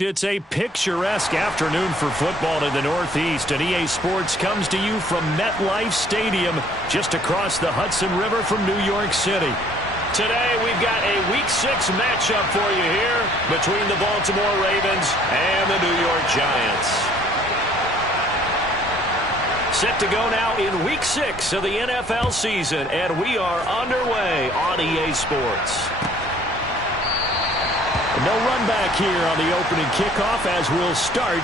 It's a picturesque afternoon for football in the Northeast, and EA Sports comes to you from MetLife Stadium just across the Hudson River from New York City. Today we've got a Week 6 matchup for you here between the Baltimore Ravens and the New York Giants. Set to go now in Week 6 of the NFL season, and we are underway on EA Sports. No run back here on the opening kickoff as we'll start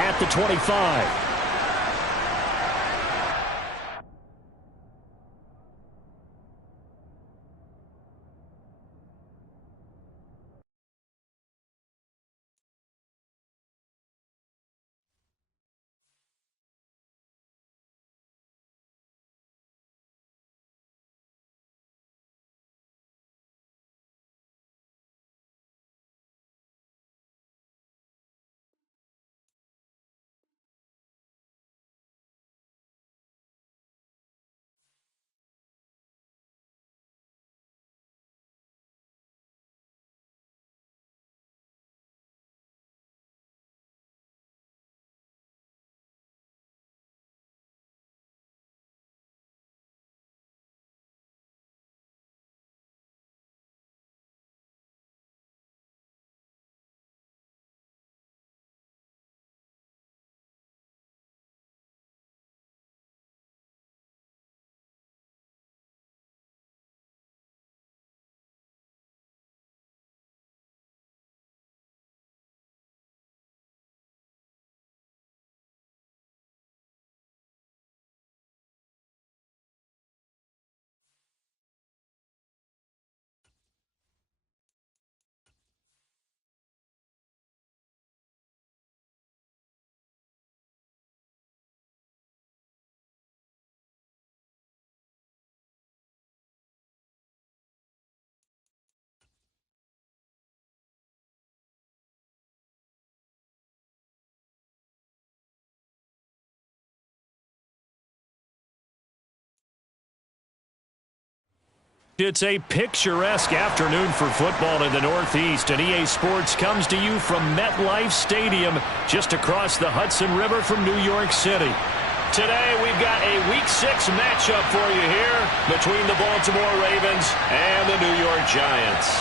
at the 25. It's a picturesque afternoon for football in the Northeast, and EA Sports comes to you from MetLife Stadium just across the Hudson River from New York City. Today we've got a Week 6 matchup for you here between the Baltimore Ravens and the New York Giants.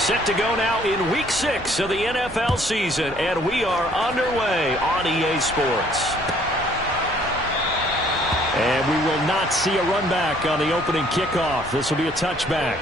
Set to go now in Week 6 of the NFL season, and we are underway on EA Sports. And we will not see a run back on the opening kickoff. This will be a touchback.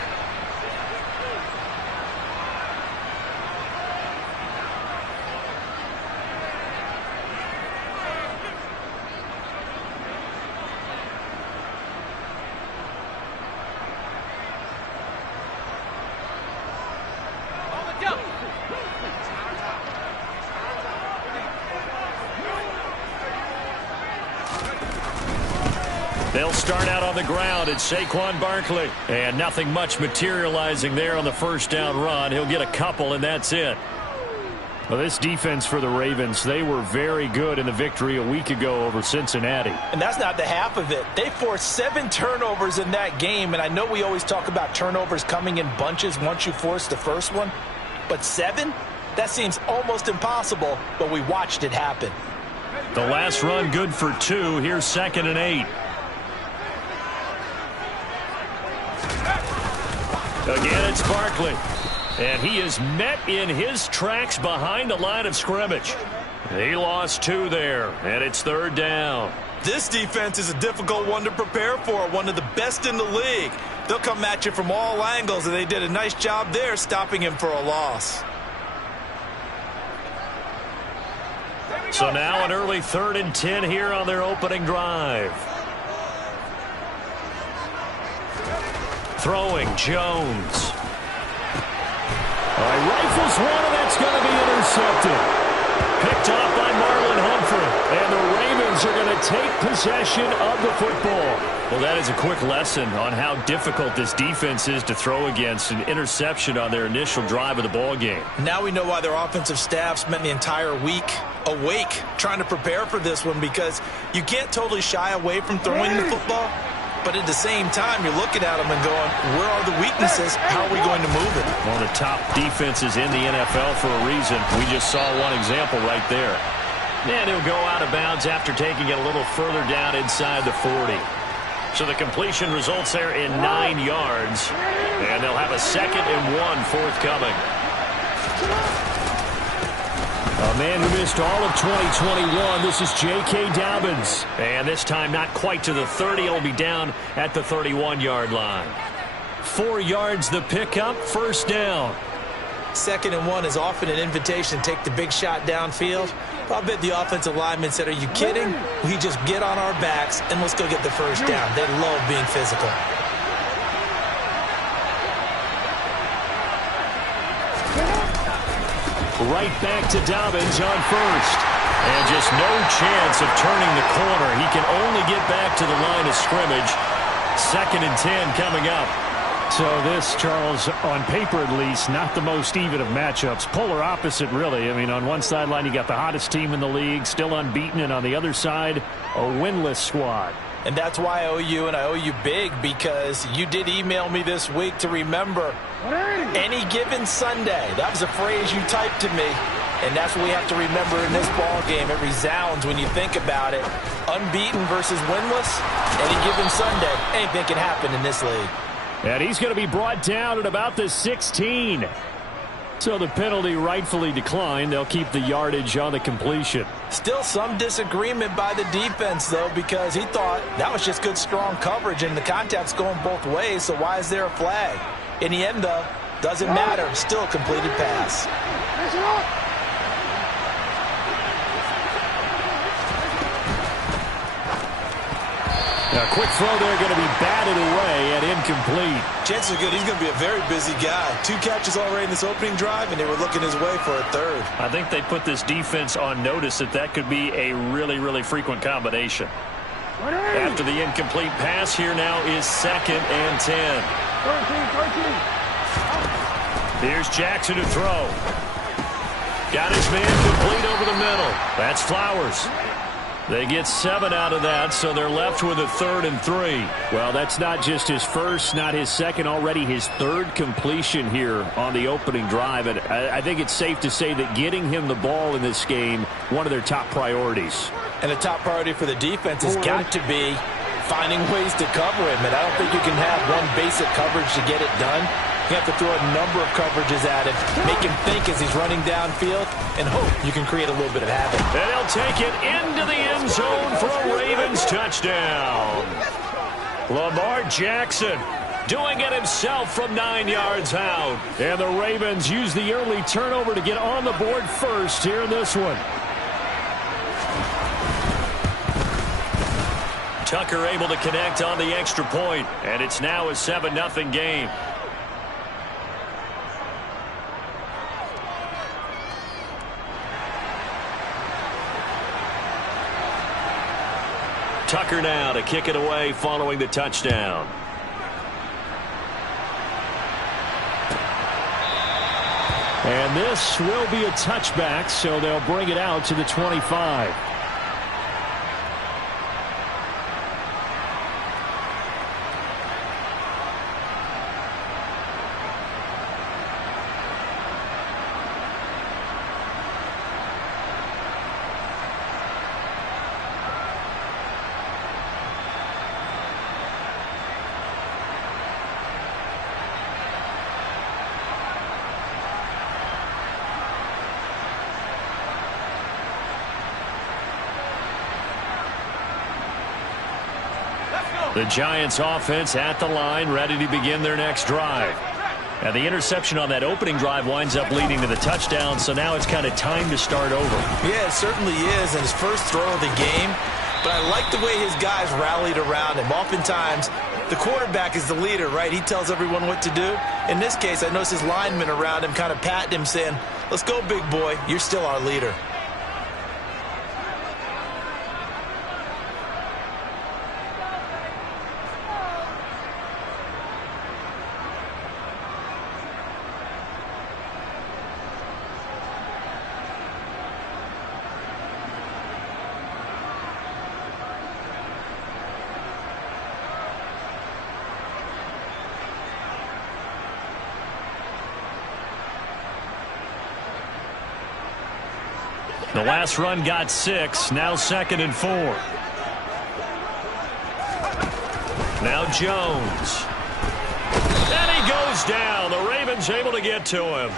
They'll start out on the ground. It's Saquon Barkley. And nothing much materializing there on the first down run. He'll get a couple, and that's it. Well, this defense for the Ravens, they were very good in the victory a week ago over Cincinnati. And that's not the half of it. They forced 7 turnovers in that game, and I know we always talk about turnovers coming in bunches once you force the first one. But 7? That seems almost impossible, but we watched it happen. The last run good for 2. Here's 2nd and 8. Again, it's Barkley. And he is met in his tracks behind the line of scrimmage. He lost 2 there, and it's 3rd down. This defense is a difficult one to prepare for, one of the best in the league. They'll come at you from all angles, and they did a nice job there stopping him for a loss. So now an early 3rd and 10 here on their opening drive. Throwing, Jones. All right, rifles one, and that's going to be intercepted. Picked off by Marlon Humphrey. And the Ravens are going to take possession of the football. Well, that is a quick lesson on how difficult this defense is to throw against. An interception on their initial drive of the ball game. Now we know why their offensive staff spent the entire week awake trying to prepare for this one, because you can't totally shy away from throwing the football, but at the same time you're looking at them and going, where are the weaknesses? How are we going to move it? One of the top defenses in the NFL for a reason. We just saw one example right there. And he'll go out of bounds after taking it a little further down inside the 40. So the completion results there in 9 yards. And they'll have a 2nd and 1 forthcoming. A man who missed all of 2021, this is J.K. Dobbins. And this time not quite to the 30. It'll be down at the 31-yard line. 4 yards the pickup, first down. 2nd and 1 is often an invitation to take the big shot downfield. I'll bet the offensive lineman said, are you kidding? We just get on our backs and let's go get the first down. They love being physical. Right back to Dobbins on first. And just no chance of turning the corner. He can only get back to the line of scrimmage. 2nd and 10 coming up. So this, Charles, on paper at least, not the most even of matchups. Polar opposite, really. I mean, on one sideline, you got the hottest team in the league, still unbeaten, and on the other side, a winless squad. And that's why I owe you, and I owe you big, because you did email me this week to remember any given Sunday. That was a phrase you typed to me, and that's what we have to remember in this ball game. It resounds when you think about it. Unbeaten versus winless, any given Sunday. Anything can happen in this league. And he's going to be brought down at about the 16. So the penalty rightfully declined. They'll keep the yardage on the completion. Still some disagreement by the defense, though, because he thought that was just good, strong coverage, and the contact's going both ways, so why is there a flag? In the end, though, doesn't matter. Still a completed pass. A quick throw there, going to be batted away and incomplete. Chances are good he's going to be a very busy guy. 2 catches already in this opening drive, and they were looking his way for a 3rd. I think they put this defense on notice that could be a really, really frequent combination. After the incomplete pass, here now is 2nd and 10. 13. Here's Jackson to throw. Got his man complete over the middle. That's Flowers. They get 7 out of that, so they're left with a 3rd and 3. Well, that's not just his first, not his second, already his 3rd completion here on the opening drive. And I think it's safe to say that getting him the ball in this game, one of their top priorities. And the top priority for the defense has got to be finding ways to cover him. And I don't think you can have one basic coverage to get it done. You have to throw a number of coverages at him, make him think as he's running downfield, and hope you can create a little bit of havoc. And he'll take it into the end zone for a Ravens touchdown. Lamar Jackson doing it himself from 9 yards out. And the Ravens use the early turnover to get on the board first here in this one. Tucker able to connect on the extra point, and it's now a 7-0 game. Tucker now to kick it away following the touchdown. And this will be a touchback, so they'll bring it out to the 25. The Giants offense at the line, ready to begin their next drive. And the interception on that opening drive winds up leading to the touchdown, so now it's kind of time to start over. Yeah, it certainly is, and his first throw of the game. But I like the way his guys rallied around him. Oftentimes, the quarterback is the leader, right? He tells everyone what to do. In this case, I noticed his linemen around him kind of patting him, saying, let's go, big boy. You're still our leader. The last run got 6. Now 2nd and 4. Now Jones. And he goes down. The Ravens able to get to him.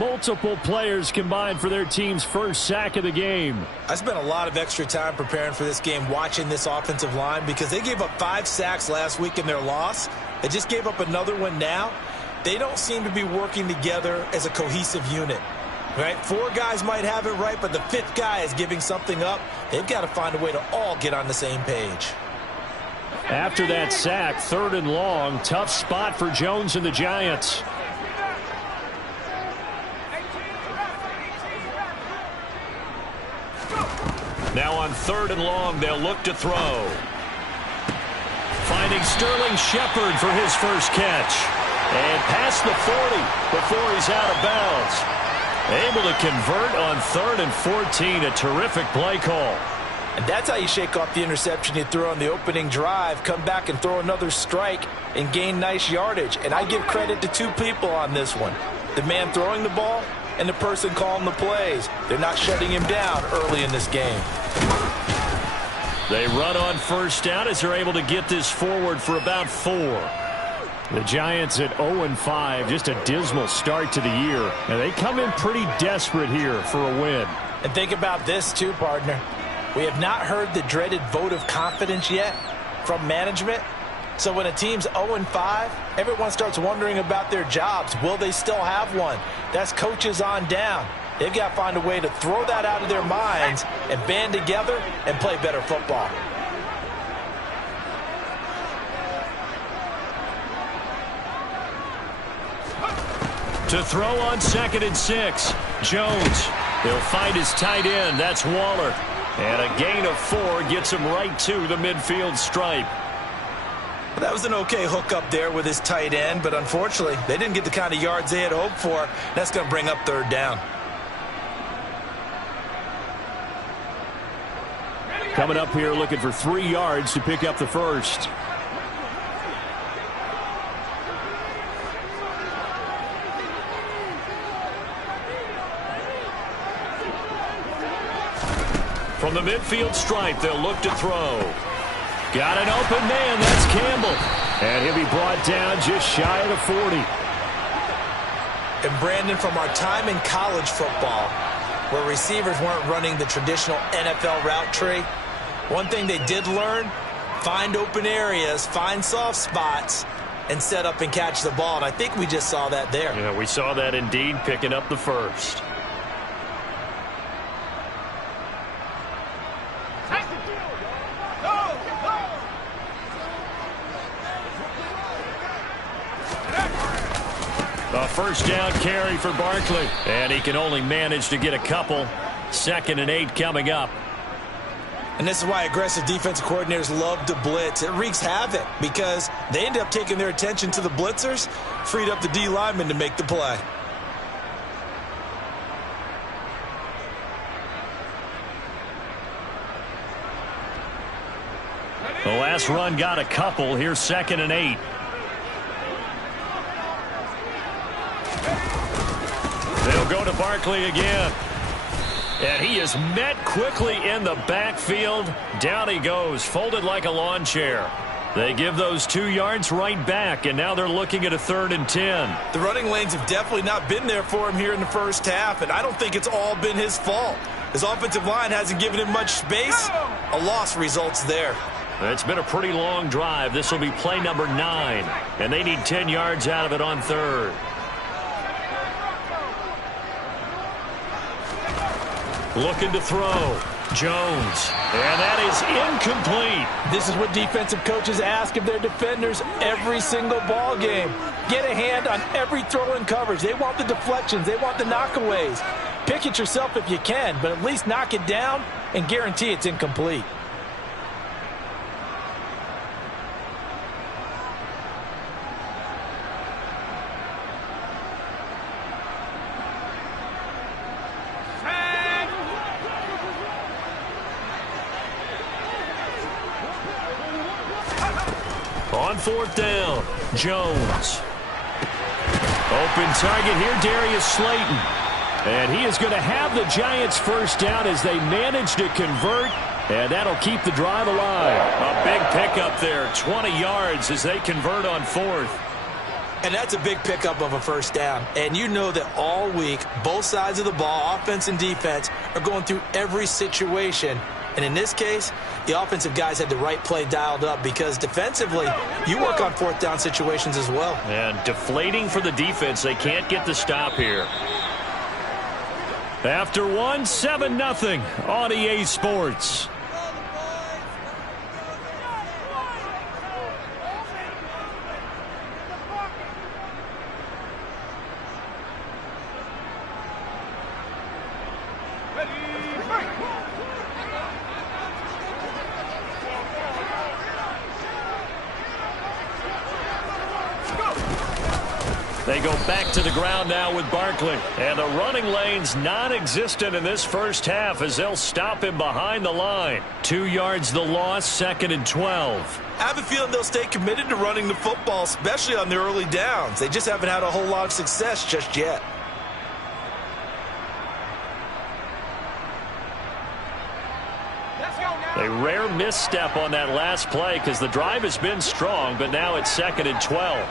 Multiple players combined for their team's first sack of the game. I spent a lot of extra time preparing for this game watching this offensive line because they gave up 5 sacks last week in their loss. They just gave up another one now. They don't seem to be working together as a cohesive unit. Right? 4 guys might have it right, but the 5th guy is giving something up. They've got to find a way to all get on the same page. After that sack, 3rd and long. Tough spot for Jones and the Giants. Now on 3rd and long, they'll look to throw. Finding Sterling Shepard for his first catch. And past the 40 before he's out of bounds. Able to convert on 3rd and 14. A terrific play call. And that's how you shake off the interception you threw on the opening drive. Come back and throw another strike and gain nice yardage. And I give credit to 2 people on this one. The man throwing the ball and the person calling the plays. They're not shutting him down early in this game. They run on 1st down as they're able to get this forward for about 4. The Giants at 0-5, just a dismal start to the year. And they come in pretty desperate here for a win. And think about this too, partner. We have not heard the dreaded vote of confidence yet from management. So when a team's 0-5, everyone starts wondering about their jobs. Will they still have one? That's coaches on down. They've got to find a way to throw that out of their minds and band together and play better football. To throw on 2nd and 6. Jones. He'll find his tight end. That's Waller. And a gain of 4 gets him right to the midfield stripe. That was an okay hookup there with his tight end, but unfortunately, they didn't get the kind of yards they had hoped for. That's going to bring up 3rd down. Coming up here looking for 3 yards to pick up the first. From the midfield stripe, they'll look to throw. Got an open man. That's Campbell. And he'll be brought down just shy of the 40. And Brandon, from our time in college football, where receivers weren't running the traditional NFL route tree, one thing they did learn, find open areas, find soft spots, and set up and catch the ball. And I think we just saw that there. Yeah, we saw that indeed, picking up the first. A 1st down carry for Barkley. And he can only manage to get a couple. 2nd and 8 coming up. And this is why aggressive defensive coordinators love to blitz. It wreaks havoc because they end up taking their attention to the blitzers, freed up the D lineman to make the play. The last run got a couple. Here's 2nd and 8. They'll go to Barkley again. And he is met quickly in the backfield. Down he goes, folded like a lawn chair. They give those 2 yards right back, and now they're looking at a 3rd and 10. The running lanes have definitely not been there for him here in the first half, and I don't think it's all been his fault. His offensive line hasn't given him much space. A loss results there. It's been a pretty long drive. This will be play number 9, and they need 10 yards out of it on 3rd. Looking to throw. Jones. And that is incomplete. This is what defensive coaches ask of their defenders every single ball game. Get a hand on every throw in coverage. They want the deflections. They want the knockaways. Pick it yourself if you can, but at least knock it down and guarantee it's incomplete. On 4th down, Jones. Open target here, Darius Slayton. And he is going to have the Giants first down as they manage to convert. And that'll keep the drive alive. A big pickup there, 20 yards as they convert on fourth. And that's a big pickup of a first down. And you know that all week, both sides of the ball, offense and defense, are going through every situation. And in this case, the offensive guys had the right play dialed up because defensively, you work on fourth down situations as well. And deflating for the defense. They can't get the stop here. After 7-0 on EA Sports. They go back to the ground now with Barkley. And the running lane's non-existent in this first half as they'll stop him behind the line. 2 yards the loss, 2nd and 12. I have a feeling they'll stay committed to running the football, especially on their early downs. They just haven't had a whole lot of success just yet. A rare misstep on that last play because the drive has been strong, but now it's 2nd and 12.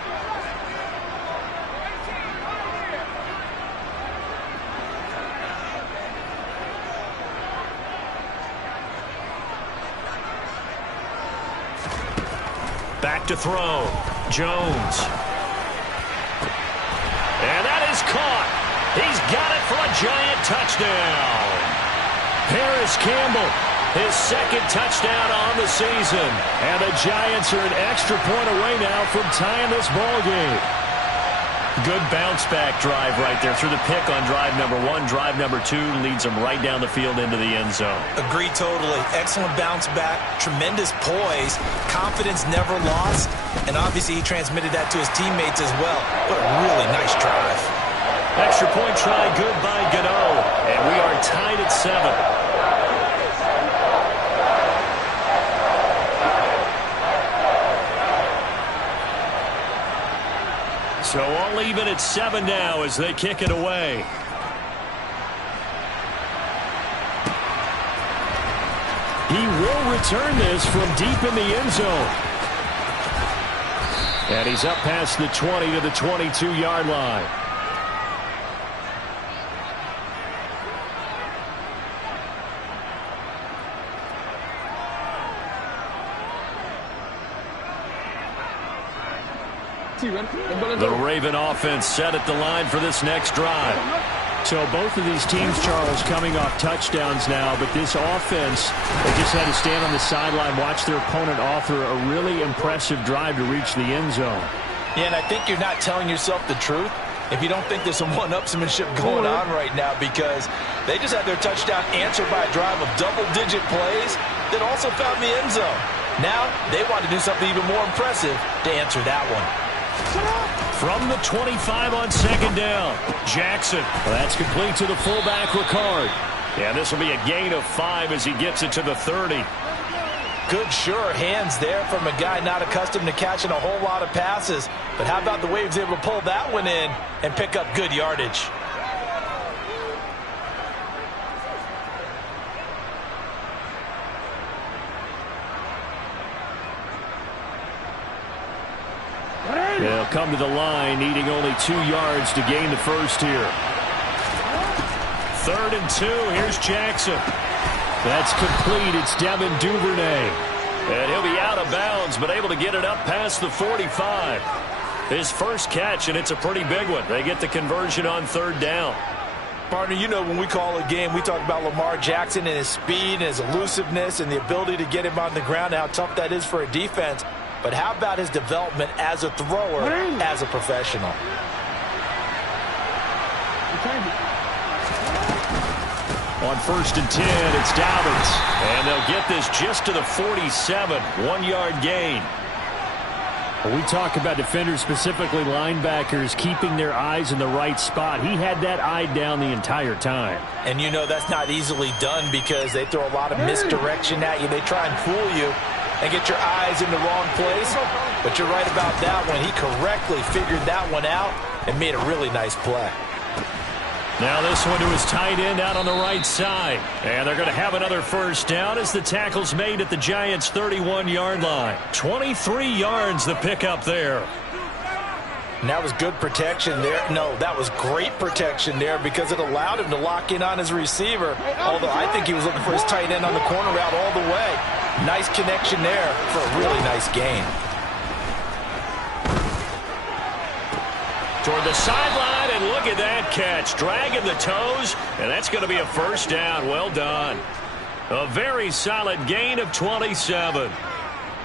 Back to throw. Jones. And that is caught. He's got it for a Giant touchdown. Paris Campbell, his 2nd touchdown on the season. And the Giants are an extra point away now from tying this ball game. Good bounce-back drive right there through the pick on drive number 1. Drive number 2 leads them right down the field into the end zone. Agree totally. Excellent bounce-back, tremendous poise, confidence never lost, and obviously he transmitted that to his teammates as well. What a really nice drive. Extra point try good by Gano, and we are tied at 7. So all even at 7 now as they kick it away. He will return this from deep in the end zone. And he's up past the 20 to the 22-yard line. The Raven offense set at the line for this next drive. So both of these teams, Charles, coming off touchdowns now, but this offense, they just had to stand on the sideline, watch their opponent author a really impressive drive to reach the end zone. Yeah, and I think you're not telling yourself the truth if you don't think there's some one-upsmanship going on right now, because they just had their touchdown answered by a drive of double-digit plays that also found the end zone. Now they want to do something even more impressive to answer that one. From the 25 on 2nd down, Jackson. Well, that's complete to the fullback, Ricard. Yeah, this will be a gain of 5 as he gets it to the 30. Good, sure hands there from a guy not accustomed to catching a whole lot of passes. But how about the way he was able to pull that one in and pick up good yardage? They'll come to the line, needing only 2 yards to gain the first here. 3rd and 2. Here's Jackson. That's complete. It's Devin Duvernay. And he'll be out of bounds, but able to get it up past the 45. His first catch, and it's a pretty big one. They get the conversion on 3rd down. Partner, you know when we call a game, we talk about Lamar Jackson and his speed and his elusiveness and the ability to get him on the ground, how tough that is for a defense. But how about his development as a thrower, as a professional? On 1st and 10, it's Dobbins. And they'll get this just to the 47, 1-yard gain. We talk about defenders, specifically linebackers, keeping their eyes in the right spot. He had that eye down the entire time. And you know that's not easily done because they throw a lot of misdirection at you. They try and fool you and get your eyes in the wrong place. But you're right about that one. He correctly figured that one out and made a really nice play. Now this one to his tight end out on the right side. And they're going to have another first down as the tackle's made at the Giants' 31-yard line. 23 yards the pickup there. And that was good protection there. No, that was great protection there because it allowed him to lock in on his receiver. Although I think he was looking for his tight end on the corner route all the way. Nice connection there for a really nice gain. Toward the sideline, and look at that catch. Dragging the toes, and that's going to be a first down. Well done. A very solid gain of 27.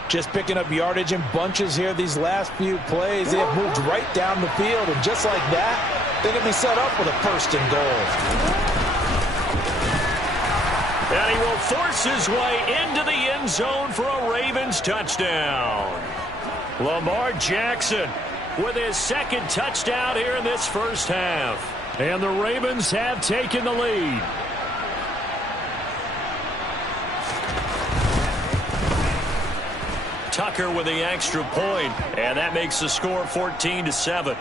Just picking up yardage in bunches here these last few plays. They have moved right down the field, and just like that, they're going to be set up with a first and goal. And he will force his way into the end zone for a Ravens touchdown. Lamar Jackson with his second touchdown here in this first half. And the Ravens have taken the lead. Tucker with the extra point, and that makes the score 14-7.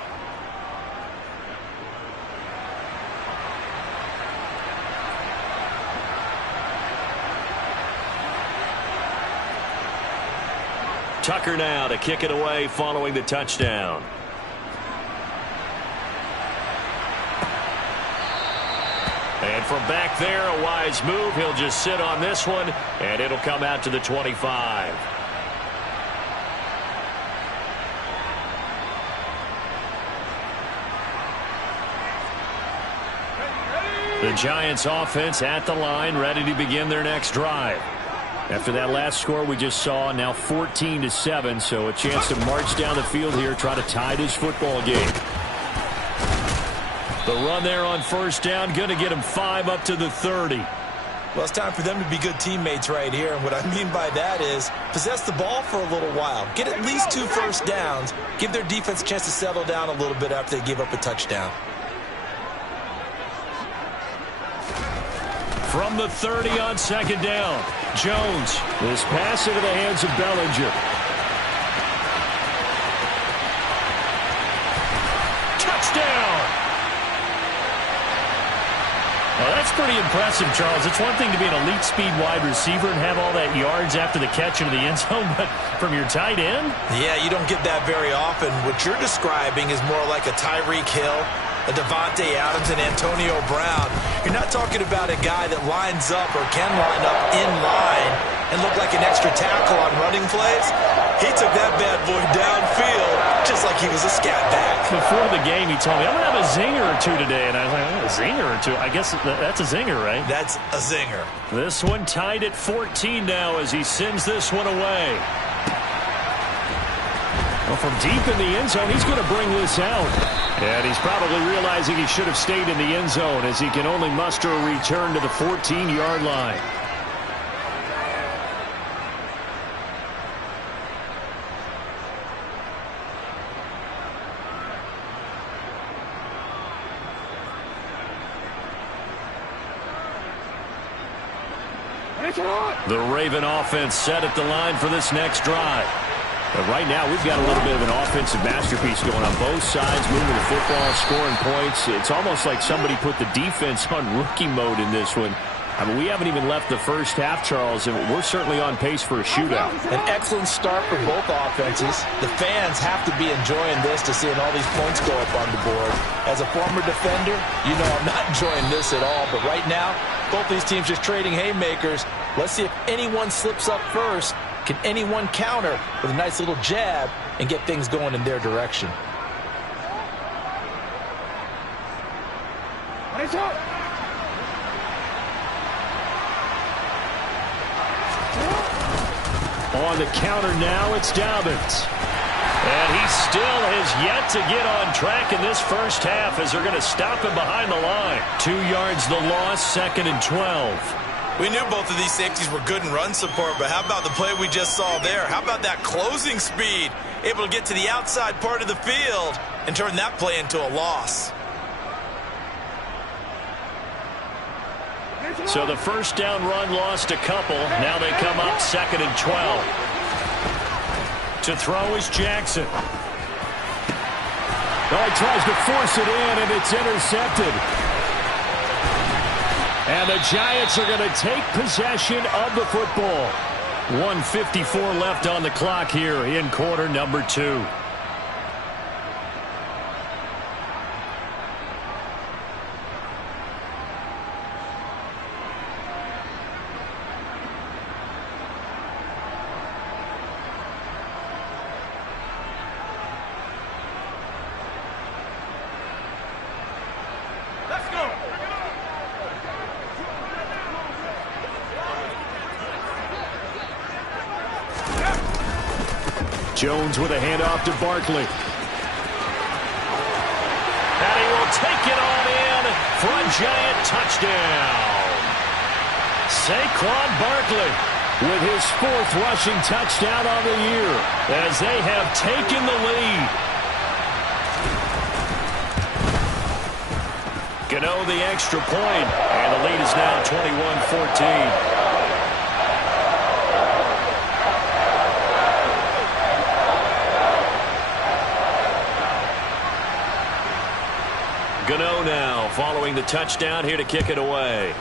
Tucker now to kick it away following the touchdown. And from back there, a wise move. He'll just sit on this one, and it'll come out to the 25. The Giants offense at the line, ready to begin their next drive. After that last score we just saw, now 14-7, so a chance to march down the field here, try to tie this football game. The run there on first down, going to get him 5 up to the 30. Well, it's time for them to be good teammates right here, and what I mean by that is possess the ball for a little while. Get at least 2 first downs. Give their defense a chance to settle down a little bit after they give up a touchdown. From the 30 on second down, Jones. This pass into the hands of Bellinger. Touchdown! Well, that's pretty impressive, Charles. It's one thing to be an elite speed wide receiver and have all that yards after the catch into the end zone, but from your tight end? Yeah, you don't get that very often. What you're describing is more like a Tyreek Hill, a Devontae Adams, and Antonio Brown. You're not talking about a guy that lines up or can line up in line and look like an extra tackle on running plays. He took that bad boy downfield just like he was a scat back. Before the game, he told me, I'm going to have a zinger or two today. And I was like, oh, a zinger or two? I guess that's a zinger, right? That's a zinger. This one tied at 14 now as he sends this one away. Well, from deep in the end zone, he's going to bring this out. And he's probably realizing he should have stayed in the end zone as he can only muster a return to the 14-yard line. The Raven offense set at the line for this next drive. But right now, we've got a little bit of an offensive masterpiece going on both sides, moving the football, scoring points. It's almost like somebody put the defense on rookie mode in this one. I mean, we haven't even left the first half, Charles, and we're certainly on pace for a shootout. An excellent start for both offenses. The fans have to be enjoying this to seeing all these points go up on the board. As a former defender, you know I'm not enjoying this at all. But right now, both these teams just trading haymakers. Let's see if anyone slips up first. Can anyone counter with a nice little jab and get things going in their direction? On the counter now, it's Dobbins. And he still has yet to get on track in this first half as they're going to stop him behind the line. 2 yards the loss, 2nd and 12. We knew both of these safeties were good in run support, but how about the play we just saw there? How about that closing speed? Able to get to the outside part of the field and turn that play into a loss. So the first down run lost a couple. Now they come up 2nd and 12. To throw is Jackson. Oh, he tries to force it in, and it's intercepted. And the Giants are going to take possession of the football. 1:54 left on the clock here in quarter number 2. Jones with a handoff to Barkley. And he will take it on in for a Giant touchdown. Saquon Barkley with his 4th rushing touchdown on the year as they have taken the lead. Gano the extra point, and the lead is now 21-14. Gano now following the touchdown here to kick it away.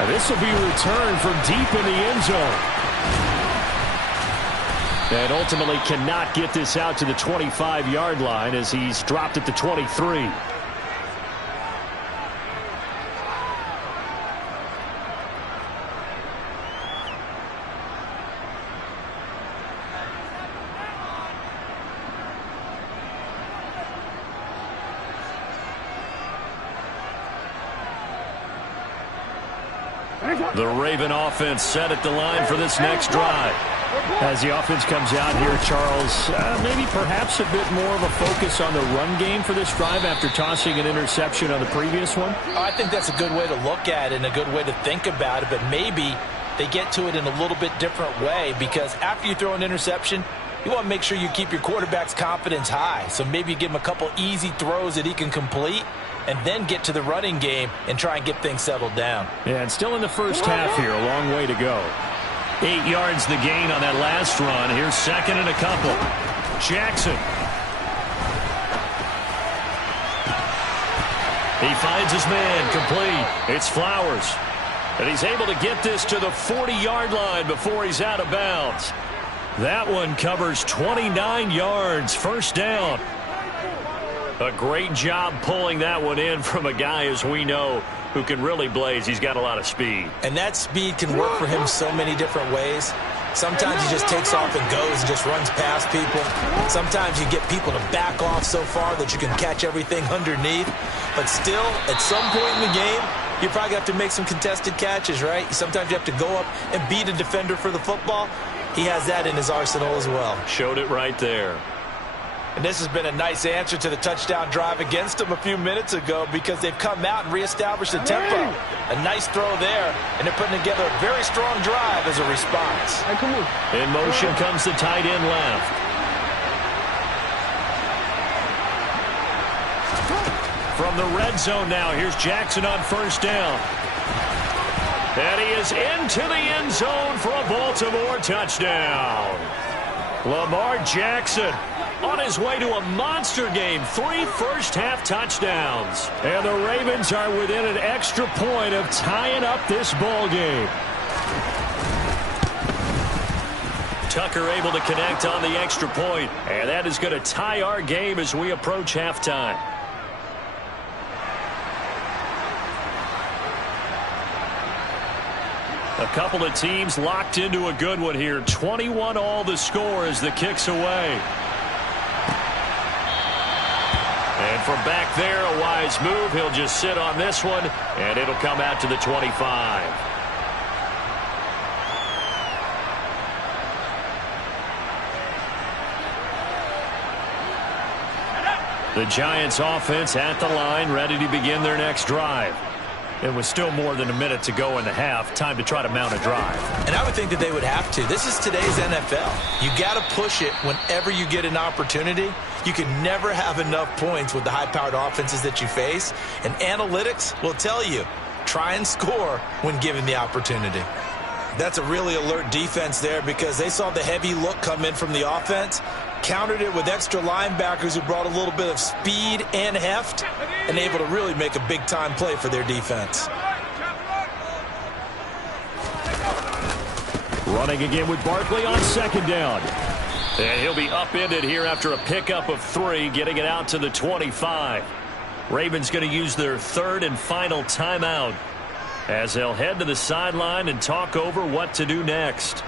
And this will be returned from deep in the end zone. And ultimately cannot get this out to the 25-yard line as he's dropped at the 23. The Raven offense set at the line for this next drive. As the offense comes out here, Charles, maybe perhaps a bit more of a focus on the run game for this drive after tossing an interception on the previous one? I think that's a good way to look at it and a good way to think about it, but maybe they get to it in a little bit different way, because after you throw an interception, you want to make sure you keep your quarterback's confidence high. So maybe you give him a couple easy throws that he can complete, and then get to the running game and try and get things settled down. Yeah, and still in the first half here, a long way to go. 8 yards the gain on that last run. Here's second and a couple. Jackson. He finds his man, complete. It's Flowers. And he's able to get this to the 40-yard line before he's out of bounds. That one covers 29 yards, first down. A great job pulling that one in from a guy, as we know, who can really blaze. He's got a lot of speed. And that speed can work for him so many different ways. Sometimes he just takes off and goes and just runs past people. Sometimes you get people to back off so far that you can catch everything underneath. But still, at some point in the game, you probably have to make some contested catches, right? Sometimes you have to go up and beat a defender for the football. He has that in his arsenal as well. Showed it right there. And this has been a nice answer to the touchdown drive against them a few minutes ago, because they've come out and reestablished the tempo. A nice throw there, and they're putting together a very strong drive as a response. In motion comes the tight end left. From the red zone now, here's Jackson on first down. And he is into the end zone for a Baltimore touchdown. Lamar Jackson on his way to a monster game. 3 first-half touchdowns. And the Ravens are within an extra point of tying up this ball game. Tucker able to connect on the extra point. And that is going to tie our game as we approach halftime. A couple of teams locked into a good one here. 21 all the score as the kick's away. And from back there, a wise move. He'll just sit on this one, and it'll come out to the 25. The Giants offense at the line, ready to begin their next drive. It was still more than a minute to go in the half. Time to try to mount a drive. And I would think that they would have to. This is today's NFL. You got to push it whenever you get an opportunity. You can never have enough points with the high-powered offenses that you face. And analytics will tell you, try and score when given the opportunity. That's a really alert defense there, because they saw the heavy look come in from the offense. countered it with extra linebackers who brought a little bit of speed and heft, and able to really make a big-time play for their defense. Running again with Barkley on second down. And he'll be upended here after a pickup of 3, getting it out to the 25. Ravens going to use their third and final timeout as they'll head to the sideline and talk over what to do next.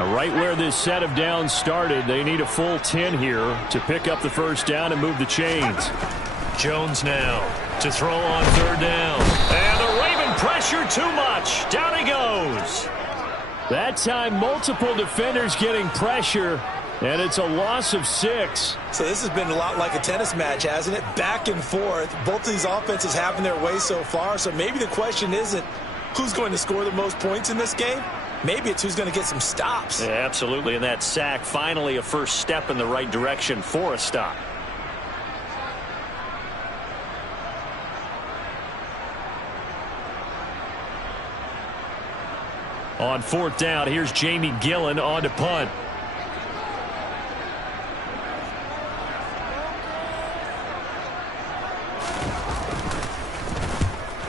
Right where this set of downs started, they need a full 10 here to pick up the first down and move the chains. Jones now to throw on third down. And the Raven pressure too much. Down he goes. That time, multiple defenders getting pressure, and it's a loss of 6. So this has been a lot like a tennis match, hasn't it? Back and forth. Both of these offenses having their way so far, so maybe the question isn't who's going to score the most points in this game. Maybe it's who's going to get some stops. Yeah, absolutely, and that sack finally a first step in the right direction for a stop. On fourth down, here's Jamie Gillen on to punt.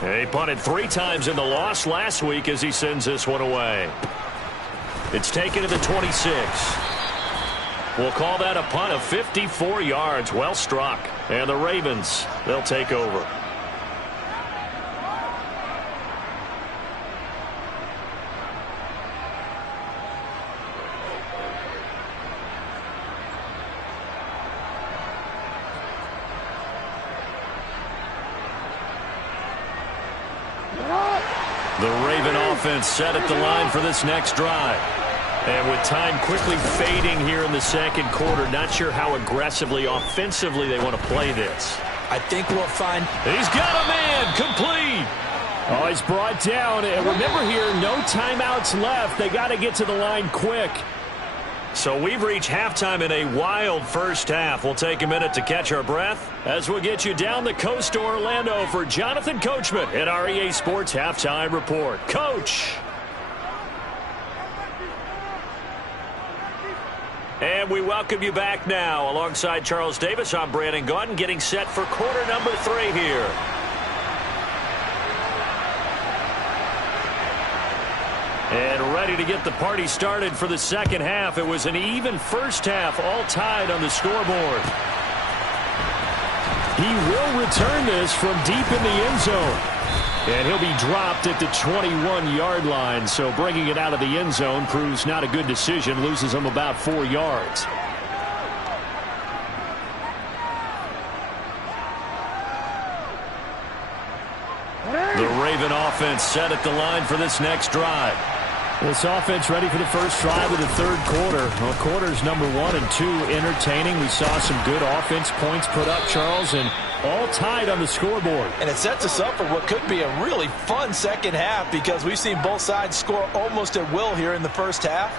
He punted 3 times in the loss last week as he sends this one away. It's taken to the 26. We'll call that a punt of 54 yards. Well struck. And the Ravens, they'll take over. The Raven offense set at the line for this next drive. And with time quickly fading here in the second quarter, not sure how aggressively, offensively they want to play this. I think we'll find... He's got a man, complete. Oh, he's brought down. And remember here, no timeouts left. They got to get to the line quick. So we've reached halftime in a wild first half. We'll take a minute to catch our breath as we'll get you down the coast to Orlando for Jonathan Coachman at our EA Sports Halftime Report. Coach. And we welcome you back now. Alongside Charles Davis, I'm Brandon Gaudin, getting set for quarter number 3 here. And ready to get the party started for the second half. It was an even first half, all tied on the scoreboard. He will return this from deep in the end zone. And he'll be dropped at the 21-yard line. So bringing it out of the end zone proves not a good decision. Loses him about 4 yards. The Raven offense set at the line for this next drive. This offense ready for the first drive of the third quarter. Well, quarters number 1 and 2 entertaining. We saw some good offense points put up, Charles, and all tied on the scoreboard. And it sets us up for what could be a really fun second half because we've seen both sides score almost at will here in the first half.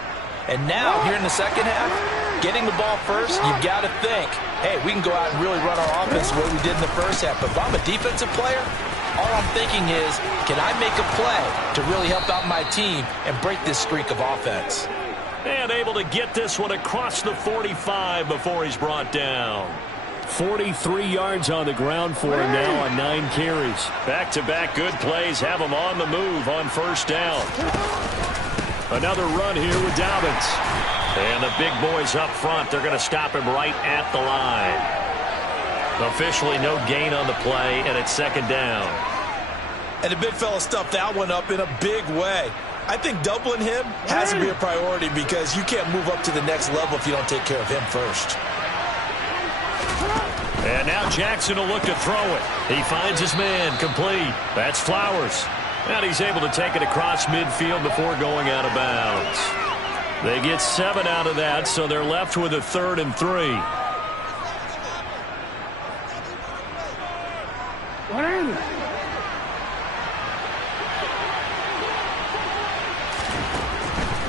And now, here in the second half, getting the ball first, you've got to think, hey, we can go out and really run our offense the way we did in the first half. But if I'm a defensive player, all I'm thinking is, can I make a play to really help out my team and break this streak of offense? And able to get this one across the 45 before he's brought down. 43 yards on the ground for him now on 9 carries. Back-to-back good plays have him on the move on first down. Another run here with Dobbins. And the big boys up front, they're going to stop him right at the line. Officially no gain on the play, and it's second down. And the big fella stuffed that one up in a big way. I think doubling him has to be a priority because you can't move up to the next level if you don't take care of him first. And now Jackson will look to throw it. He finds his man, complete. That's Flowers. And he's able to take it across midfield before going out of bounds. They get 7 out of that, so they're left with a 3rd and 3.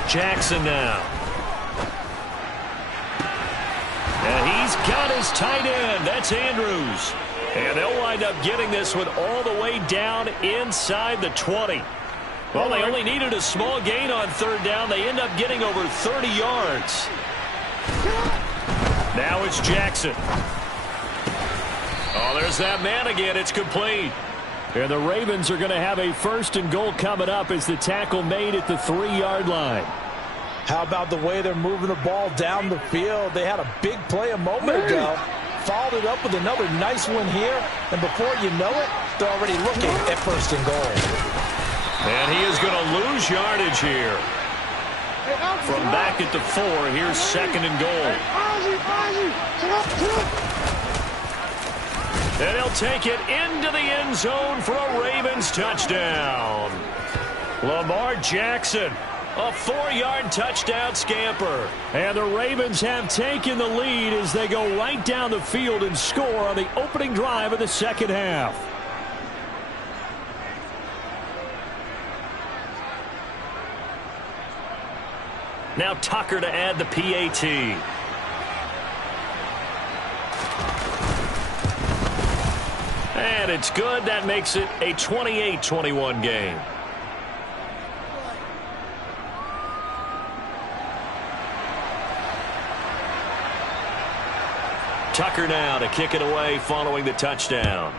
Jackson now. And he's got his tight end. That's Andrews. And they'll wind up getting this one all the way down inside the 20. Well, they only needed a small gain on third down. They end up getting over 30 yards. Now it's Jackson. Oh, there's that man again. It's complete. And the Ravens are going to have a 1st and goal coming up as the tackle made at the 3-yard line. How about the way they're moving the ball down the field? They had a big play a moment ago. Followed it up with another nice one here. And before you know it, they're already looking at 1st and goal. And he is going to lose yardage here. From back at the 4, here's 2nd and goal. And he'll take it into the end zone for a Ravens touchdown. Lamar Jackson, a 4-yard touchdown scamper. And the Ravens have taken the lead as they go right down the field and score on the opening drive of the second half. Now Tucker to add the PAT. And it's good. That makes it a 28-21 game. Tucker now to kick it away following the touchdown.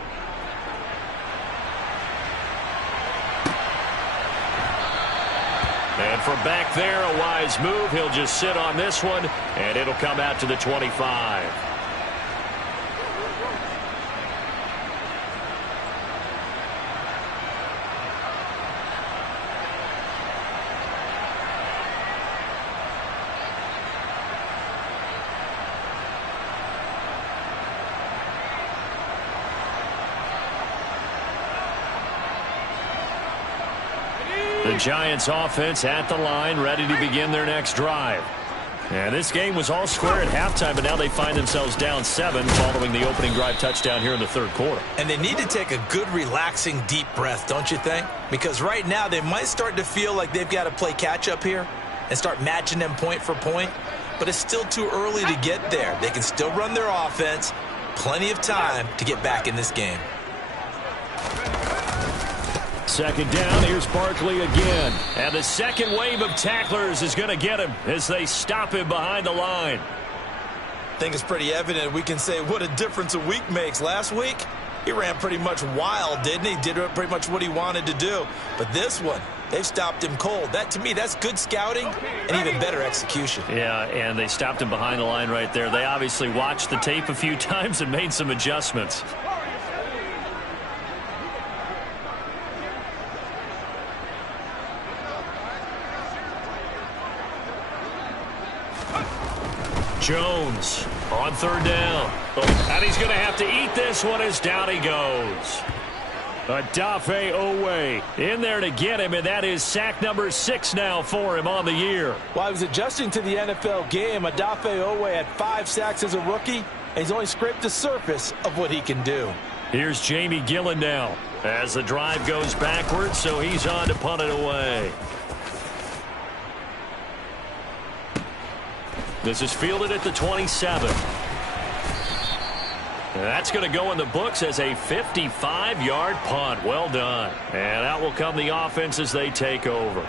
And from back there, a wise move. He'll just sit on this one, and it'll come out to the 25. The Giants offense at the line, ready to begin their next drive. And this game was all square at halftime, but now they find themselves down 7 following the opening drive touchdown here in the 3rd quarter. And they need to take a good, relaxing, deep breath, don't you think? Because right now they might start to feel like they've got to play catch-up here and start matching them point for point. But it's still too early to get there. They can still run their offense. Plenty of time to get back in this game. 2nd down, here's Barkley again. And the second wave of tacklers is going to get him as they stop him behind the line. I think it's pretty evident we can say what a difference a week makes. Last week, he ran pretty much wild, didn't he? Did pretty much what he wanted to do. But this one, they've stopped him cold. That, to me, that's good scouting and even better execution. Yeah, and they stopped him behind the line right there. They obviously watched the tape a few times and made some adjustments. Jones on 3rd down. And he's going to have to eat this one as down he goes. Odafe Owe in there to get him, and that is sack number 6 now for him on the year. While he was adjusting to the NFL game, Odafe Owe had 5 sacks as a rookie, and he's only scraped the surface of what he can do. Here's Jamie Gillen now as the drive goes backwards, so he's on to punt it away. This is fielded at the 27. And that's going to go in the books as a 55-yard punt. Well done. And out will come the offense as they take over.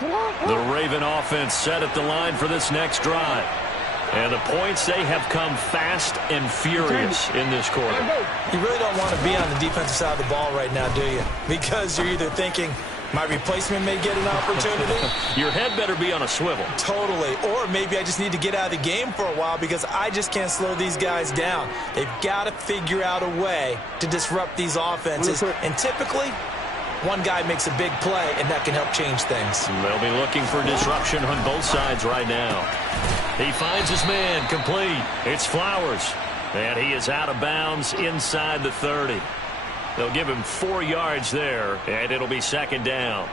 The Raven offense set at the line for this next drive. And the points, they have come fast and furious in this quarter. You really don't want to be on the defensive side of the ball right now, do you? Because you're either thinking, my replacement may get an opportunity. Your head better be on a swivel. Totally. Or maybe I just need to get out of the game for a while because I just can't slow these guys down. They've got to figure out a way to disrupt these offenses. And typically, one guy makes a big play, and that can help change things. They'll be looking for disruption on both sides right now. He finds his man complete. It's Flowers. And he is out of bounds inside the 30. They'll give him 4 yards there, and it'll be 2nd down.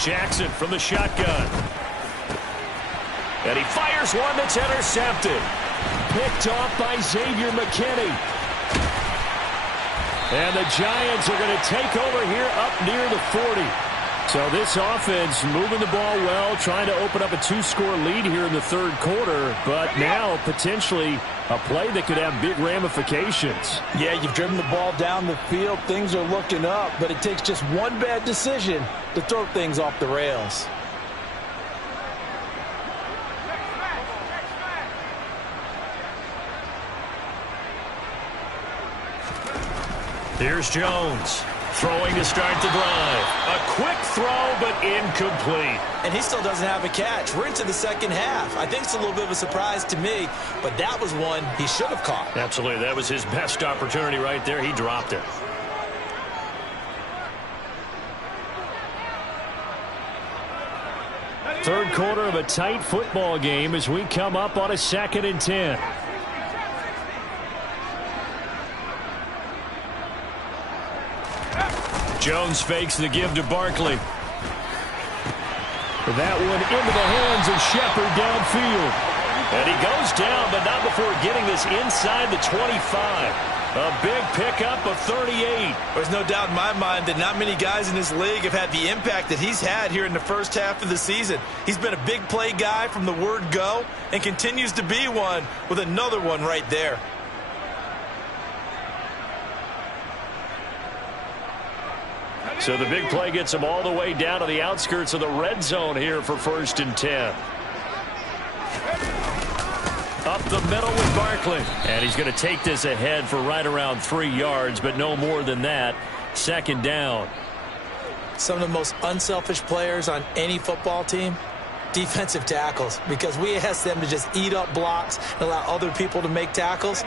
Jackson from the shotgun. And he fires one that's intercepted. Picked off by Xavier McKinney. And the Giants are going to take over here up near the 40. So this offense moving the ball well, trying to open up a 2-score lead here in the third quarter, but now potentially a play that could have big ramifications. Yeah, you've driven the ball down the field. Things are looking up, but it takes just one bad decision to throw things off the rails. Here's Jones. Throwing to start the drive. A quick throw, but incomplete. And he still doesn't have a catch. We're into the second half. I think it's a little bit of a surprise to me, but that was one he should have caught. Absolutely. That was his best opportunity right there. He dropped it. Third quarter of a tight football game as we come up on a 2nd and 10. Jones fakes the give to Barkley. That one into the hands of Shepard downfield. And he goes down, but not before getting this inside the 25. A big pickup of 38. There's no doubt in my mind that not many guys in this league have had the impact that he's had here in the first half of the season. He's been a big play guy from the word go and continues to be one with another one right there. So the big play gets him all the way down to the outskirts of the red zone here for 1st and 10. Up the middle with Barkley. And he's going to take this ahead for right around 3 yards, but no more than that. 2nd down. Some of the most unselfish players on any football team, defensive tackles, because we ask them to just eat up blocks and allow other people to make tackles.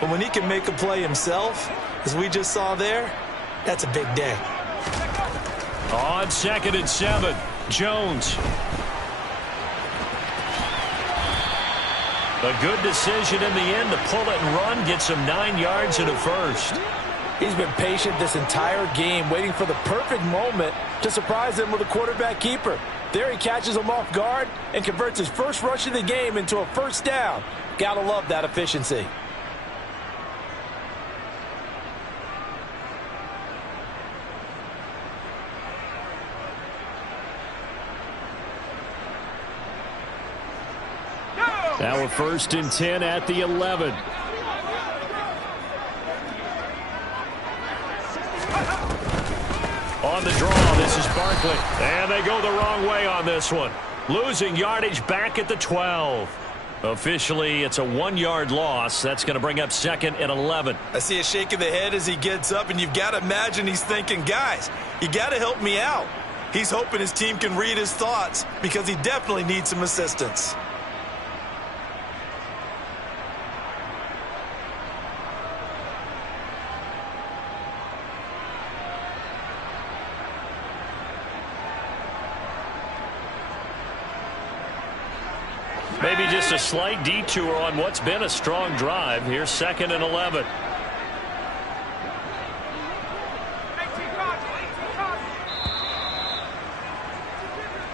But when he can make a play himself, as we just saw there, that's a big day. On 2nd and 7, Jones. A good decision in the end to pull it and run, get some 9 yards and a first. He's been patient this entire game, waiting for the perfect moment to surprise him with a quarterback keeper. There he catches him off guard and converts his first rush of the game into a first down. Gotta love that efficiency. Now a 1st and 10 at the 11. On the draw, this is Barkley. And they go the wrong way on this one. Losing yardage back at the 12. Officially, it's a 1-yard loss. That's going to bring up 2nd and 11. I see a shake of the head as he gets up, and you've got to imagine he's thinking, guys, you got to help me out. He's hoping his team can read his thoughts because he definitely needs some assistance. Maybe just a slight detour on what's been a strong drive. Here's 2nd and 11.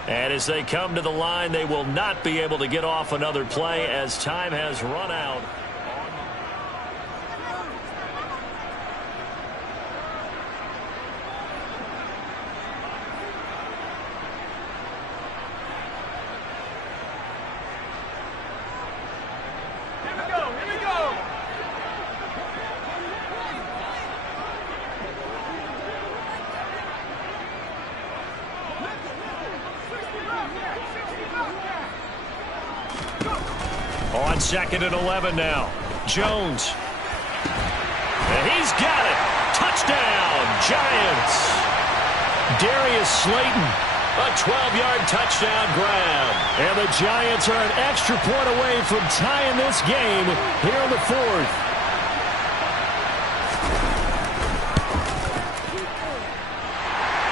And as they come to the line, they will not be able to get off another play as time has run out. On 2nd and 11 now. Jones. And he's got it. Touchdown, Giants. Darius Slayton. A 12-yard touchdown grab. And the Giants are an extra point away from tying this game here in the 4th.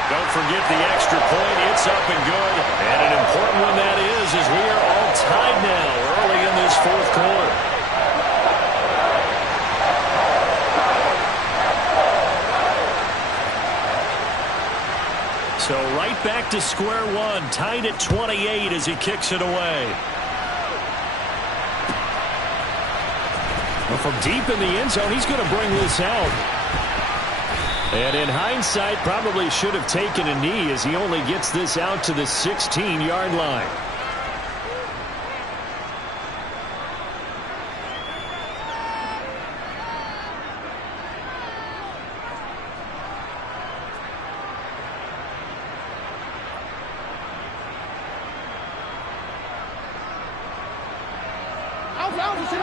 Don't forget the extra point. It's up and good. And an important one that is, as we are all tied now early in this 4th quarter. So right back to square one, tied at 28 as he kicks it away. Well, from deep in the end zone, he's going to bring this out. And in hindsight, probably should have taken a knee as he only gets this out to the 16-yard line.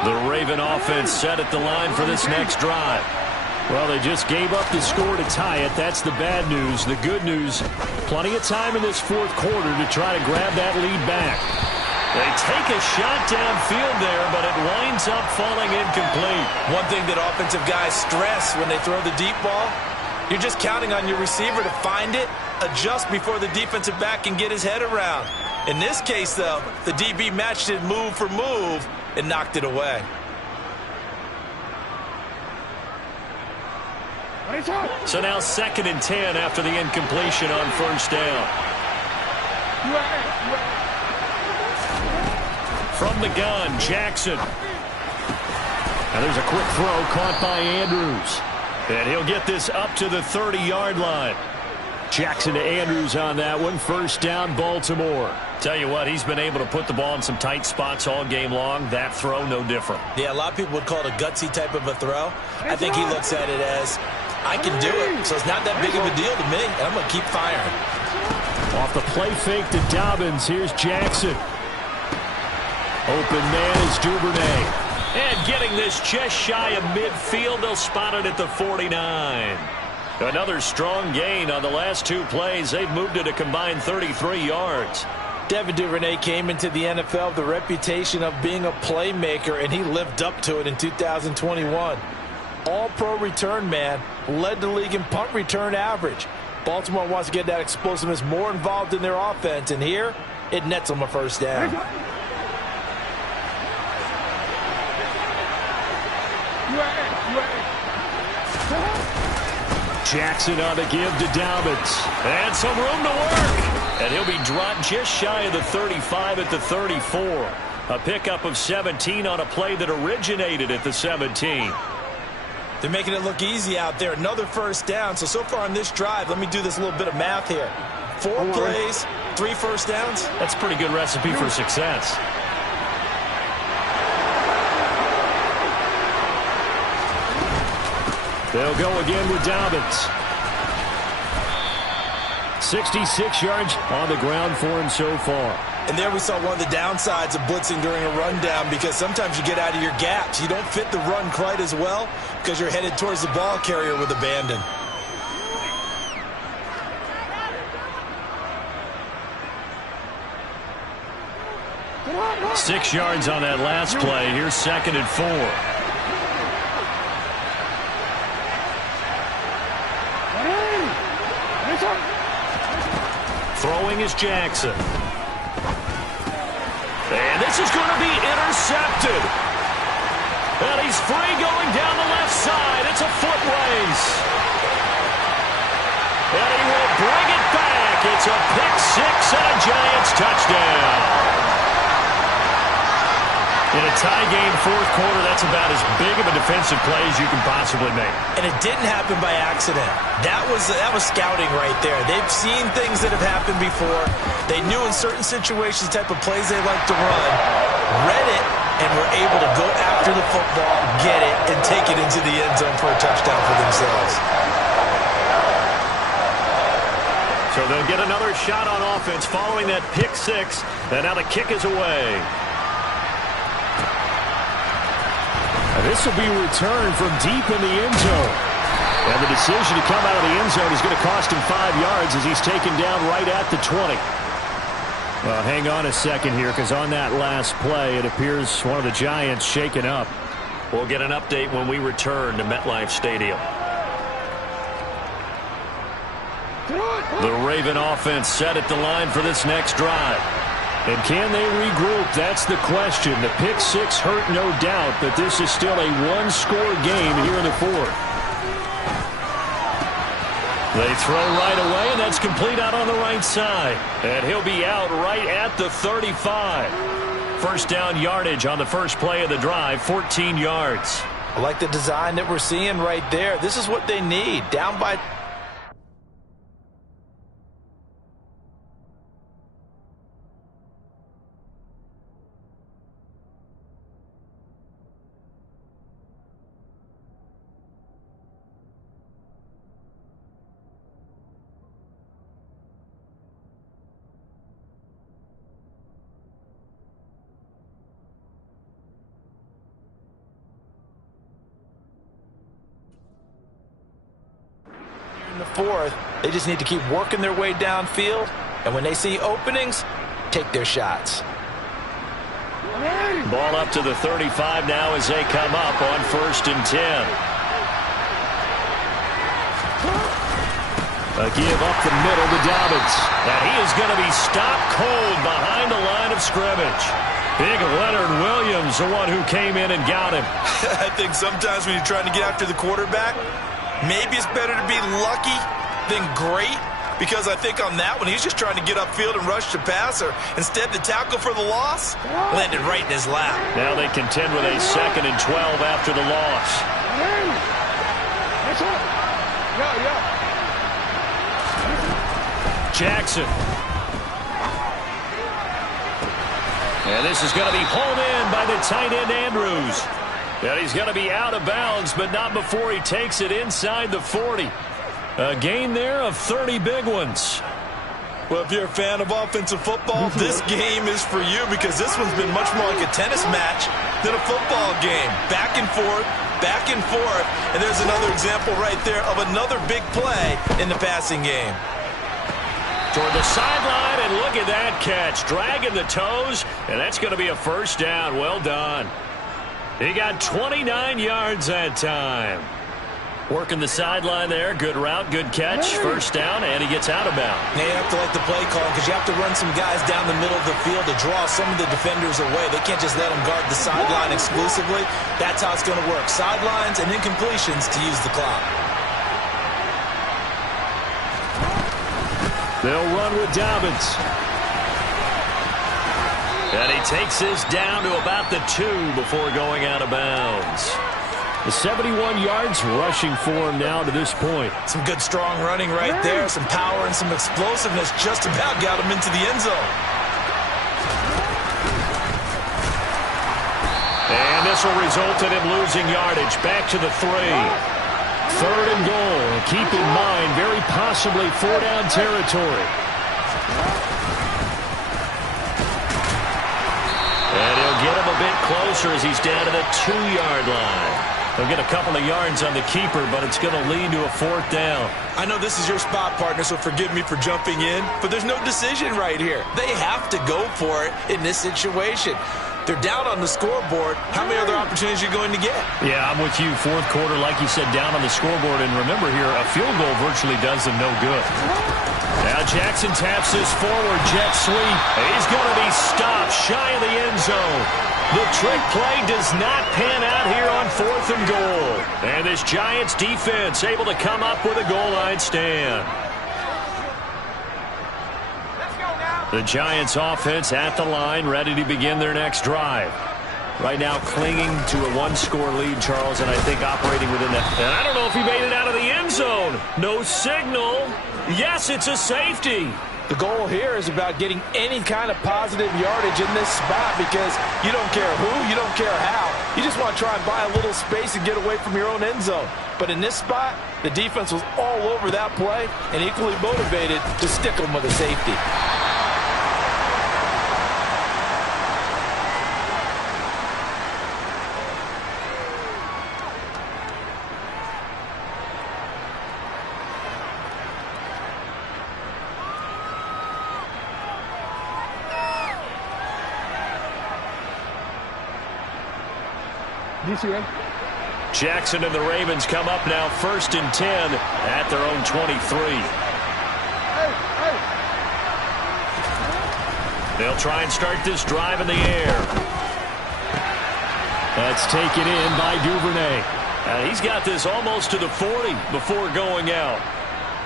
The Raven offense set at the line for this next drive. Well, they just gave up the score to tie it. That's the bad news. The good news, plenty of time in this fourth quarter to try to grab that lead back. They take a shot downfield there, but it winds up falling incomplete. One thing that offensive guys stress when they throw the deep ball, you're just counting on your receiver to find it, adjust before the defensive back can get his head around. In this case, though, the DB matched it move for move and knocked it away. So now 2nd and 10 after the incompletion on first down. From the gun, Jackson. And there's a quick throw caught by Andrews. And he'll get this up to the 30-yard line. Jackson to Andrews on that one. First down, Baltimore. Tell you what, he's been able to put the ball in some tight spots all game long. That throw, no different. Yeah, a lot of people would call it a gutsy type of a throw. I think he looks at it as, I can do it, so it's not that big of a deal to me, and I'm going to keep firing. Off the play fake to Dobbins, here's Jackson. Open man is Duvernay. And getting this just shy of midfield, they'll spot it at the 49. Another strong gain on the last two plays. They've moved it a combined 33 yards. Devin Duvernay came into the NFL with the reputation of being a playmaker, and he lived up to it in 2021. All-pro return man, led the league in punt return average. Baltimore wants to get that explosiveness more involved in their offense, and here it nets them a first down. Jackson on the give to Dobbins. And some room to work. And he'll be dropped just shy of the 35 at the 34. A pickup of 17 on a play that originated at the 17. They're making it look easy out there. Another first down. So far on this drive, let me do this little bit of math here. 4 plays, 3 first downs. That's a pretty good recipe for success. They'll go again with Dobbins. 66 yards on the ground for him so far. And there we saw one of the downsides of blitzing during a rundown, because sometimes you get out of your gaps. You don't fit the run quite as well because you're headed towards the ball carrier with abandon. Six yards on that last play. Here's 2nd and 4. Throwing is Jackson. And this is going to be intercepted. And he's free going down the left side. It's a foot race. And he will bring it back. It's a pick six and a Giants touchdown. In a tie game, fourth quarter, that's about as big of a defensive play as you can possibly make. And it didn't happen by accident. That was scouting right there. They've seen things that have happened before. They knew in certain situations the type of plays they like to run, read it, and were able to go after the football, get it, and take it into the end zone for a touchdown for themselves. So they'll get another shot on offense following that pick six, and now the kick is away. This will be returned from deep in the end zone. And the decision to come out of the end zone is going to cost him 5 yards as he's taken down right at the 20. Well, hang on a second here, because on that last play, it appears one of the Giants shaken up. We'll get an update when we return to MetLife Stadium. The Raven offense set at the line for this next drive. And can they regroup? That's the question. The pick six hurt, no doubt, but this is still a one-score game here in the fourth. They throw right away, and that's complete out on the right side. And he'll be out right at the 35. First down yardage on the first play of the drive, 14 yards. I like the design that we're seeing right there. This is what they need. Down by... in the fourth, they just need to keep working their way downfield, and when they see openings, take their shots. Ball up to the 35 now as they come up on 1st and 10. A give up the middle to Dobbins. And he is going to be stopped cold behind the line of scrimmage. Big Leonard Williams, the one who came in and got him. I think sometimes when you're trying to get after the quarterback, maybe it's better to be lucky than great, because I think on that one, he's just trying to get upfield and rush the passer. Instead, the tackle for the loss landed right in his lap. Now they contend with a 2nd and 12 after the loss. Jackson. And this is going to be hauled in by the tight end, Andrews. And he's going to be out of bounds, but not before he takes it inside the 40. A gain there of 30 big ones. Well, if you're a fan of offensive football, this game is for you, because this one's been much more like a tennis match than a football game. Back and forth, and there's another example right there of another big play in the passing game. Toward the sideline, and look at that catch. Dragging the toes, and that's going to be a first down. Well done. He got 29 yards that time. Working the sideline there. Good route, good catch. First down, and he gets out of bounds. Now you have to like the play call, because you have to run some guys down the middle of the field to draw some of the defenders away. They can't just let them guard the sideline exclusively. That's how it's going to work. Sidelines and then completions to use the clock. They'll run with Dobbins. And he takes this down to about the 2 before going out of bounds. The 71 yards rushing for him now to this point. Some good strong running right there. Some power and some explosiveness just about got him into the end zone. And this will result in him losing yardage. Back to the 3. 3rd and goal. Keep in mind, very possibly 4-down territory. And he'll get him a bit closer as he's down to the 2-yard line. They'll get a couple of yards on the keeper, but it's going to lead to a 4th down. I know this is your spot, partner, so forgive me for jumping in, but there's no decision right here. They have to go for it in this situation. They're down on the scoreboard. How many other opportunities are you going to get? Yeah, I'm with you. 4th quarter, like you said, down on the scoreboard. And remember here, a field goal virtually does them no good. Now Jackson taps this forward, jet sweep. He's going to be stopped shy of the end zone. The trick play does not pan out here on 4th and goal. And this Giants defense able to come up with a goal line stand. The Giants offense at the line, ready to begin their next drive. Right now clinging to a 1-score lead, Charles, and I think operating within that. And I don't know if he made it out of the end zone. No signal. Yes, it's a safety. The goal here is about getting any kind of positive yardage in this spot, because you don't care who, you don't care how. You just want to try and buy a little space and get away from your own end zone. But in this spot, the defense was all over that play and equally motivated to stick them with a safety. Jackson and the Ravens come up now 1st and 10 at their own 23. They'll try and start this drive in the air. That's taken in by Duvernay. He's got this almost to the 40 before going out.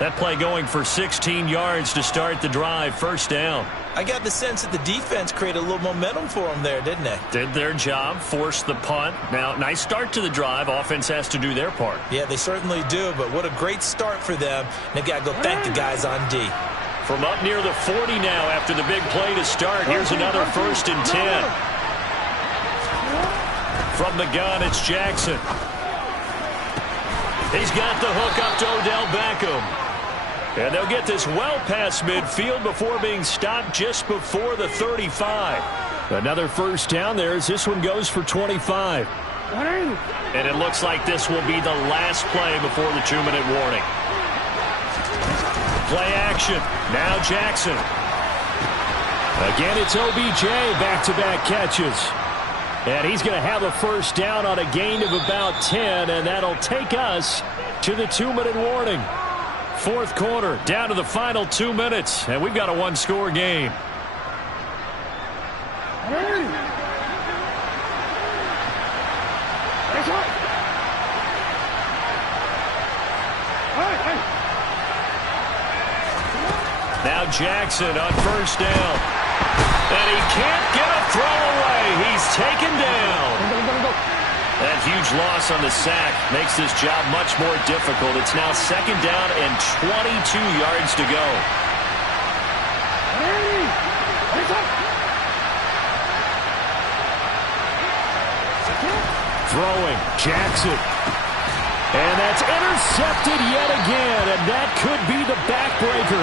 That play going for 16 yards to start the drive. First down. I got the sense that the defense created a little momentum for them there, didn't they? Did their job, forced the punt. Now, nice start to the drive. Offense has to do their part. Yeah, they certainly do, but what a great start for them. They've got to go thank the guys on D. From up near the 40 now after the big play to start. Here's another 1st and 10. From the gun, it's Jackson. He's got the hook up to Odell Beckham. And they'll get this well past midfield before being stopped just before the 35. Another first down there as this one goes for 25. And it looks like this will be the last play before the 2-minute warning. Play action. Now Jackson. Again, it's OBJ, back-to-back catches. And he's going to have a first down on a gain of about 10, and that'll take us to the 2-minute warning. Fourth quarter, down to the final 2 minutes, and we've got a one-score game. Now Jackson on first down. And he can't get a throw away. He's taken down. That huge loss on the sack makes this job much more difficult. It's now 2nd down and 22 yards to go. Throwing, Jackson. And that's intercepted yet again, and that could be the backbreaker.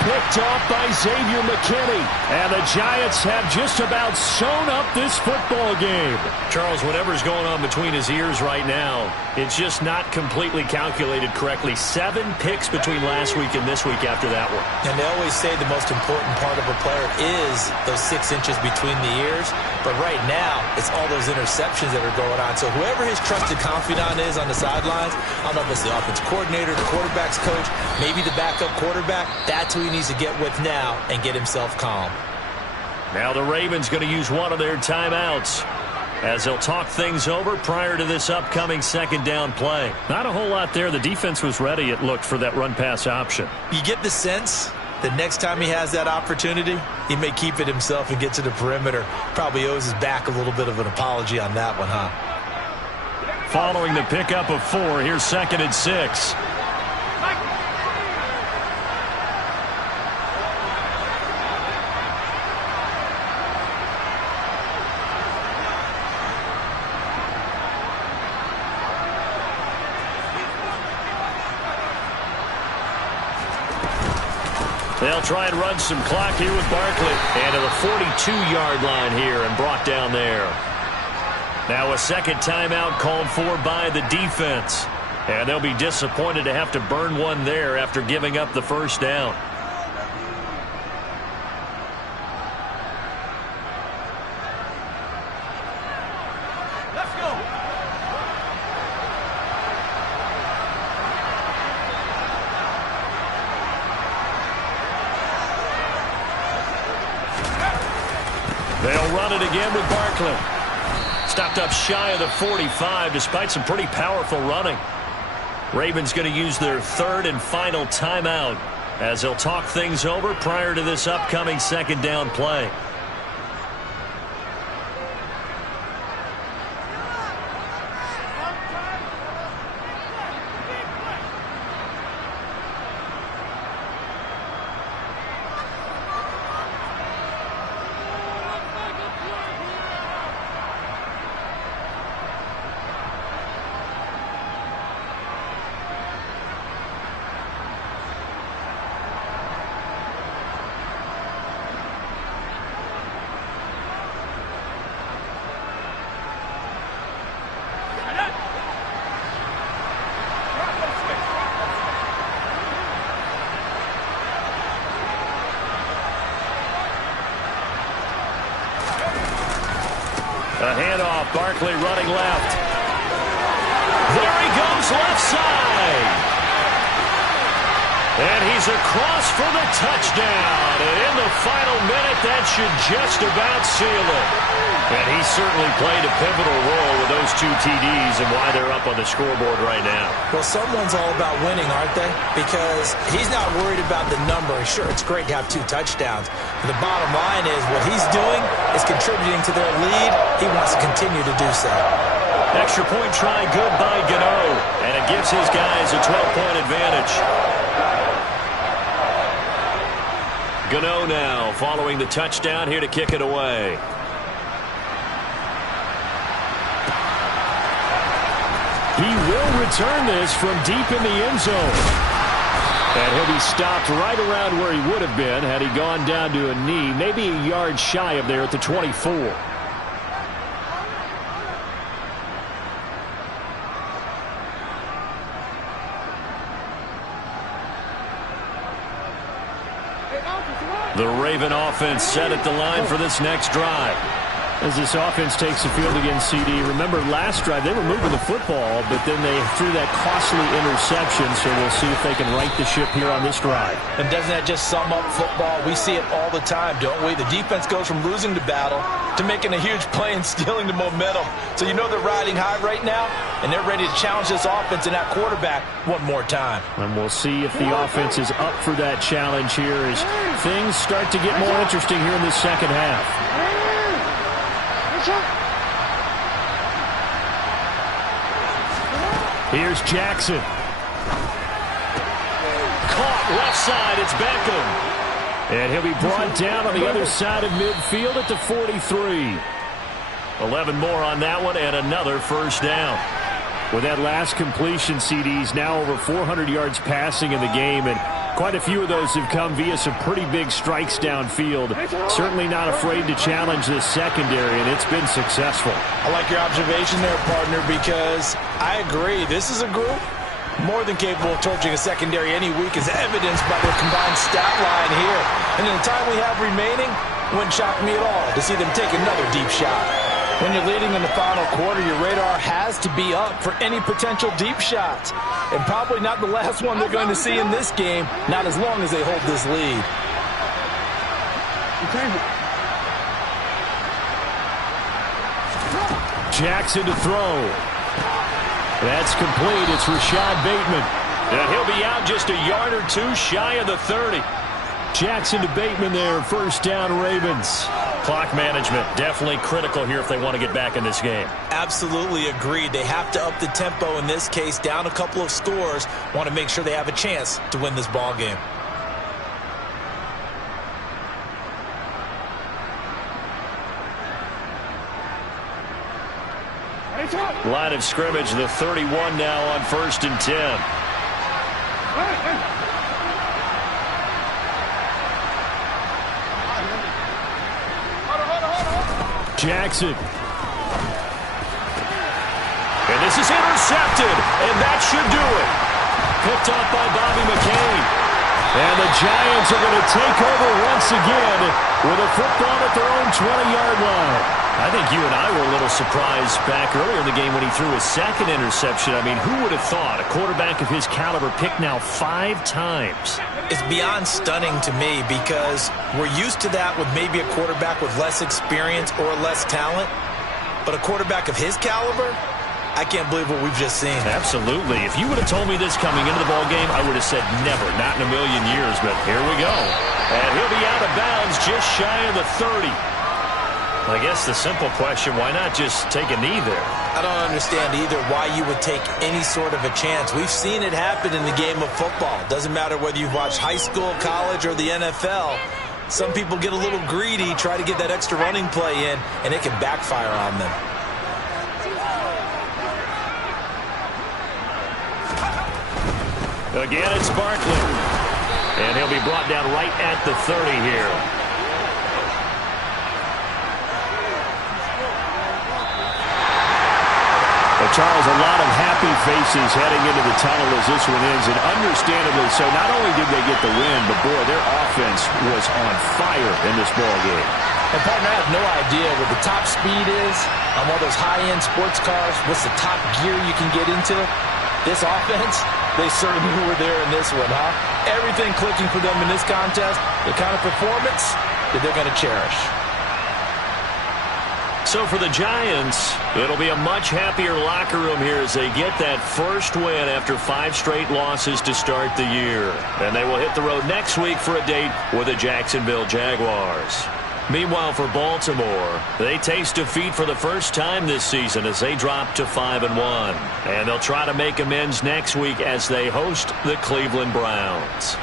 Picked off by Xavier McKinney. And the Giants have just about sewn up this football game. Charles, whatever's going on between his ears right now, it's just not completely calculated correctly. 7 picks between last week and this week after that one. And they always say the most important part of a player is those 6 inches between the ears. But right now, it's all those interceptions that are going on. So whoever his trusted confidant is on the sidelines, I don't know if it's the offensive coordinator, the quarterback's coach, maybe the backup quarterback, that's who he needs to get with now and get himself calm. Now the Ravens going to use one of their timeouts as they'll talk things over prior to this upcoming 2nd down play. Not a whole lot there. The defense was ready, it looked, for that run-pass option. You get the sense that next time he has that opportunity, he may keep it himself and get to the perimeter. Probably owes his back a little bit of an apology on that one, huh? Following the pickup of 4, here's 2nd and 6. They'll try and run some clock here with Barkley. And to the 42-yard line here and brought down there. Now a second timeout called for by the defense. And they'll be disappointed to have to burn one there after giving up the first down. They'll run it again with Barkley. Stopped up shy of the 45 despite some pretty powerful running. Ravens going to use their 3rd and final timeout as they'll talk things over prior to this upcoming 2nd down play. A handoff, Barkley running left. There he goes, left side. And he's across for the touchdown. And in the final minute. That should just about seal it. And he certainly played a pivotal role with those 2 TDs and why they're up on the scoreboard right now. Well, someone's all about winning, aren't they? Because he's not worried about the number. Sure, it's great to have 2 touchdowns. But the bottom line is what he's doing is contributing to their lead. He wants to continue to do so. Extra point try good by Gano. And it gives his guys a 12-point advantage. Gano now following the touchdown here to kick it away. He will return this from deep in the end zone. And he'll be stopped right around where he would have been had he gone down to a knee, maybe a yard shy of there at the 24. The Raven offense set at the line for this next drive. As this offense takes the field against CD, remember last drive they were moving the football, but then they threw that costly interception, so we'll see if they can right the ship here on this drive. And doesn't that just sum up football? We see it all the time, don't we? The defense goes from losing the battle to making a huge play and stealing the momentum. So you know they're riding high right now, and they're ready to challenge this offense and that quarterback one more time. And we'll see if the offense is up for that challenge here as things start to get more interesting here in the second half. Here's Jackson. Caught left side. It's Beckham. And he'll be brought down on the other side of midfield at the 43. 11 more on that one and another first down. With that last completion, CD's now over 400 yards passing in the game, and quite a few of those have come via some pretty big strikes downfield. Certainly not afraid to challenge this secondary, and it's been successful. I like your observation there, partner, because I agree. This is a group more than capable of torching a secondary any week, as evidenced by their combined stat line here. And in the time we have remaining, wouldn't shock me at all to see them take another deep shot. When you're leading in the final quarter, your radar has to be up for any potential deep shots. And probably not the last one they're going to see in this game, not as long as they hold this lead. Jackson to throw. That's complete. It's Rashad Bateman. And he'll be out just a yard or two shy of the 30. Jackson to Bateman there. First down, Ravens. Clock management definitely critical here if they want to get back in this game. Absolutely agreed. They have to up the tempo in this case, down a couple of scores. Want to make sure they have a chance to win this ball game. Line of scrimmage, the 31 now on 1st and 10. Jackson. And this is intercepted, and that should do it. Picked up by Bobby McCain. And the Giants are going to take over once again with a football at their own 20-yard line. I think you and I were a little surprised back earlier in the game when he threw his second interception. I mean, who would have thought a quarterback of his caliber picked now 5 times? It's beyond stunning to me because we're used to that with maybe a quarterback with less experience or less talent. But a quarterback of his caliber, I can't believe what we've just seen. Absolutely. If you would have told me this coming into the ball game, I would have said never, not in a million years. But here we go. And he'll be out of bounds just shy of the 30. I guess the simple question, why not just take a knee there? I don't understand either why you would take any sort of a chance. We've seen it happen in the game of football. Doesn't matter whether you've watched high school, college, or the NFL. Some people get a little greedy, try to get that extra running play in, and it can backfire on them. Again, it's Barkley. And he'll be brought down right at the 30 here. Charles, a lot of happy faces heading into the tunnel as this one ends, and understandably so. Not only did they get the win, but boy, their offense was on fire in this ball game. And partner, I have no idea what the top speed is on one of those high-end sports cars. What's the top gear you can get into? This offense, They certainly were there in this one, huh? Everything clicking for them in this contest, the kind of performance that they're going to cherish. So for the Giants, it'll be a much happier locker room here as they get that first win after 5 straight losses to start the year. And they will hit the road next week for a date with the Jacksonville Jaguars. Meanwhile, for Baltimore, they taste defeat for the first time this season as they drop to 5-1. And they'll try to make amends next week as they host the Cleveland Browns.